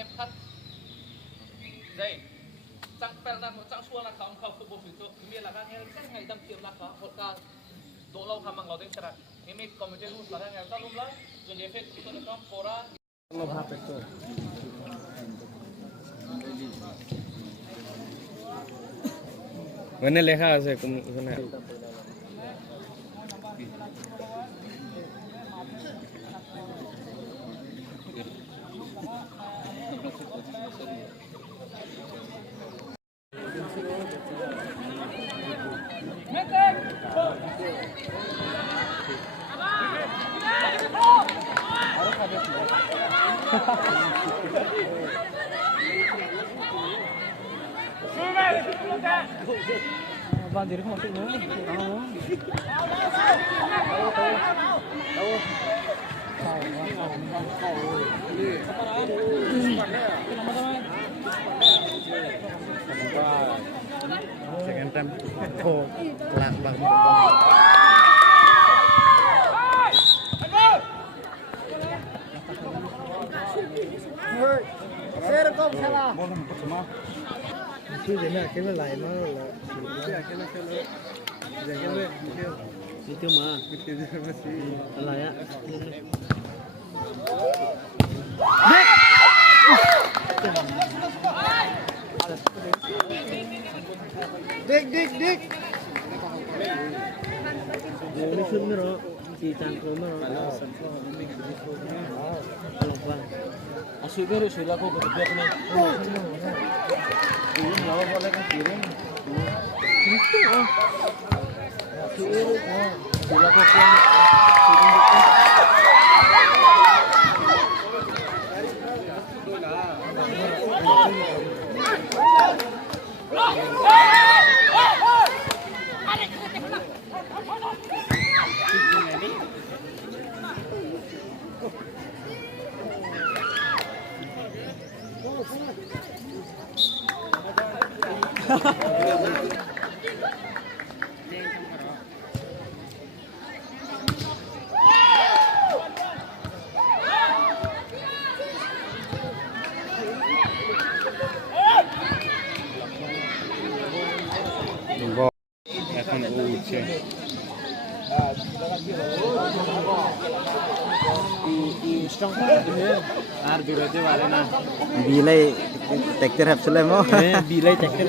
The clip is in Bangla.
left cut dây trang pel na trang xua na khám khám football phi to mi là cái ngày đâm tiệm là khám hot ca độ lâu khám mang lâu đến sara ini committee rules là ngày ta lúc lá rồi để phép tôi nó có pora lo bhate to মানে লেখা আছে কোনে Bandir không thích nữa. Second time thô lạc bằng Serkom salah. Itu jenak kena lain mana lah. Itu mah. Itu masih. Alah ya. Dik. Ini film ni si cangkrum ni. Lupa. Asyik baru sudah aku bekerja ni. Ini lawan boleh kan kirim. Itu ah. Kirim ah. Sudah aku kirim. এখন উঠছে আর দূরাতে পারে না বিলাই ট্রাক্টর হাঁটছিল বিলাই ট্রাক্টর